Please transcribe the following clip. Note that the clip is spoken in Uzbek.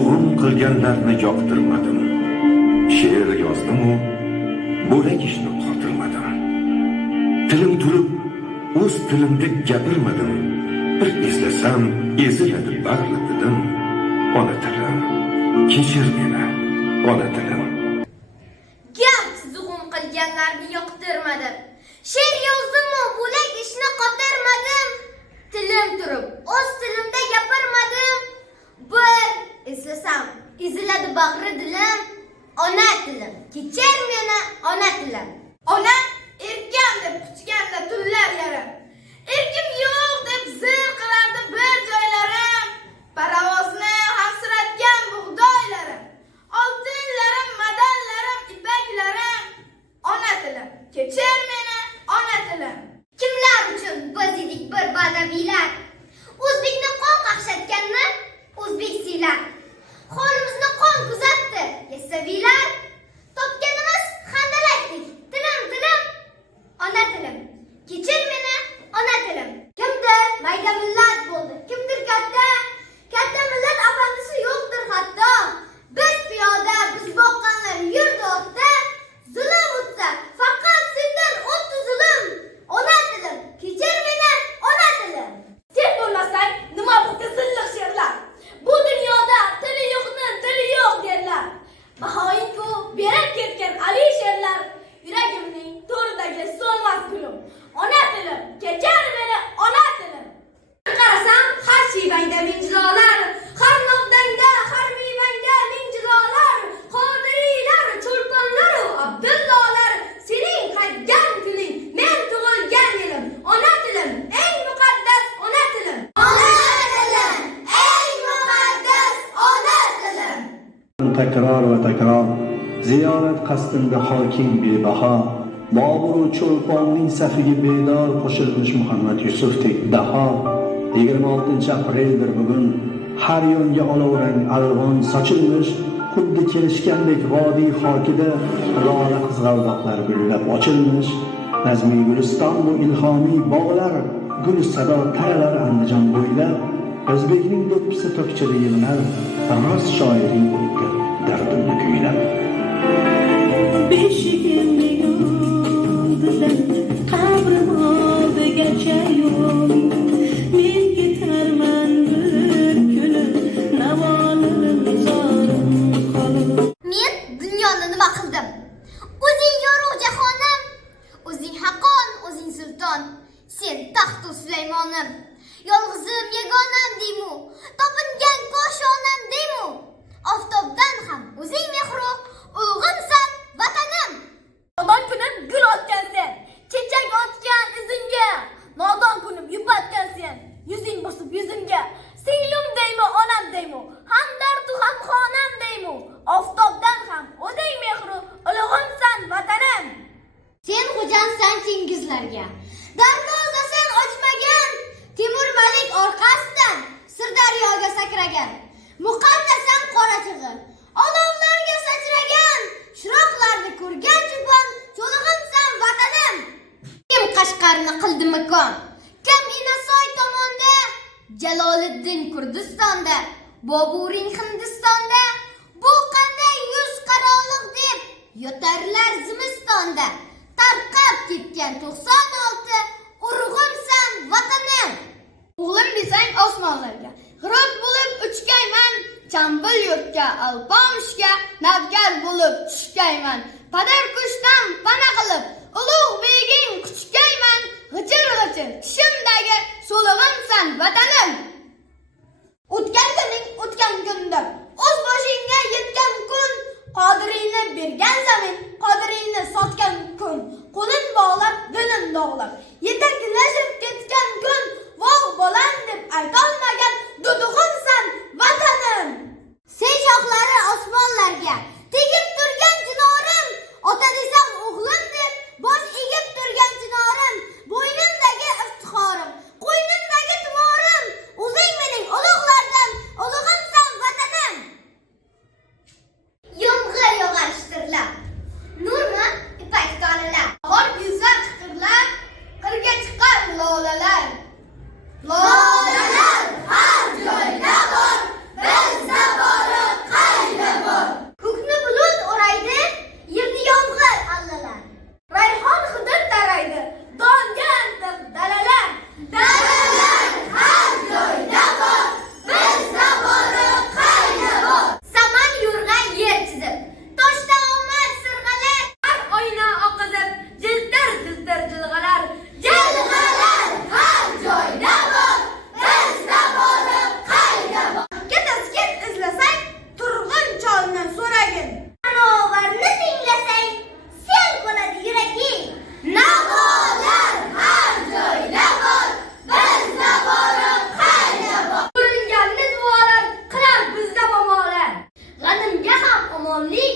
O'g'lim qilganlarni yoqtirmadim. She'r yozdim-u, bo'lak ishni xotirmadim. Tilim turib, o'z tilimda gapirmadim. Bir eslasam, eziladi bag'ri dilim. Ona tilim, kechir meni, ona tilim. Garchi zug'um qilganlarni yoqtirmadim. She'r yozdim-u, bo'lak ishni qotirmadim. Tilim turib, o'z tilimda gapirmadim. Bir eslasam, eziladi bag'ri dilim. Ona tilim, kechir meni, ona tilim. Ona erkam deb quchganda tunlar yarim. Erkim yo'q deb zir qilardi bir joylarim. Parovozni hasratgan bug'doylarim. Oltinlarim, madallarim, ipaklarim. Ona tilim, kechir meni, ona tilim. Kimlar uchun biz edik bir badaviylar? O'zbekni qon qaqshatganni o'zbek siylar. Holimizni qon kuzatdi yassaviylar. Topganimiz handalakdik, tilim tilim. Ona tilim, kechir meni, ona tilim. Kimdir mayda millat bo'ldi, kimdir katta. Katta millat afandisi yo'qdir hatto. Biz piyoda, biz boqqanlar yurdi o'tda. Zulm o'tsa, faqat sendan o'tdi zulm. Ona tilim, kechir meni, ona tilim. Sen bo'lmasang, nima bu qizilliq she'rlar? Bu dunyoda tili yo'qni dili yo'q derlar. Bahoyinku berib ketgan Ali she'rlar, yuragimning to'ridagi so'lmas gulim. Ona tilim, kechir meni, ona tilim. Qarasam, har shivangda ming jilolar, har novdangda, har mevangda ming jilolar, qodiriylar, cho'lponlar, Abdullolar, sening qaytgan kuning, men tug'ilgan yilim. Ona tilim, eng muqaddas ona tilim. Ona tilim, eng muqaddas ona tilim. Takror va takror ziyorat qasdida hokim bebaho, Bobur Cho'lponning safiga bedor qo'shilmish Muhammad Yusufdek daho. 26-apreldir bugun, har yonga olovrang alvon sochilmish, xuddi kelishgandek vodiy xokida lola qizg'aldoqlar gullab ochilmish. Nazmi Guliston bu ilhomiy bog'lar, gul sado taralar Andijon bo'ylab, o'zbekning do'ppisi to'kchada yilinar, rost shoiring o'tdi dardimni kuylab. Beshigimning oldidan qabrim oldigacha yo'l, men ketarman bir kuni navolim zorim qolib. Men dunyoni nima qildim? O'zing yorug' jahonim, o'zing haqqon, o'zing sulton, sen taxtu Sulaymonim. Yolg'izim yegonam deymu, topingan poshonam deymu. Oftobdan ham o'zing mehru, ulug'imsan vatanim. Nodon kunim gul otgan sen, chechak otgan izingga. Nodon kunim yupatgan sen, yuzing bosib yuzimga. Singlim deymi, onam deymi, hamdardu ham xonam deymi. Oftobdan ham o'zing mehru, ulug'imsan vatanim. Sen xo'jansan chingizlarga, darvozasan ochmagan. Temur Malik orqasidan Sirdaryoga sakragan. Muqaddasan qorachig'i, olovlarga sachragan. Chiroqlarni ko'rgan cho'pon, cho'lig'imsan vatanim. Kim Qashqarni qildi makon, kim Inasoy tomonda, Jaloliddin Kurdistonda, Boburing Hindistonda. Bu qanday yuz qaroliq deb yotarlar zimistonda. Tarqab ketgan 96 urug'imsan vatanim. O'g'lim desang osmonlarga, g'irot bo'lib uchgayman. Chambil yurtga, alpomushga, navkar bo'lib tushgayman. Padar kushdan pana qilib, ulug' beging quchgayman. G'ijir-g'ijir tishimdagi so'lig'imsan vatanim. O'tgan kuning o'tgan kundir, o'z boshingga yetgan kun. Qodiriyni bergan zamin, qodiriyni sotgan kun. Qo'lin bog'lab, dilim dog'lab, yetaklashib ketgan kun. Voh bolam deb aytolmagan dudug'imsan vatanim. Sen shoxlari osmonlarga tegib turgan chinorim, ota desam o'g'lim deb bosh egib turgan chinorim. Bo'ynimdagi iftixorim, qo'ynimdagi tumorim, o'zing mening ulug'lardan ulug'imsan vatanim. omonlik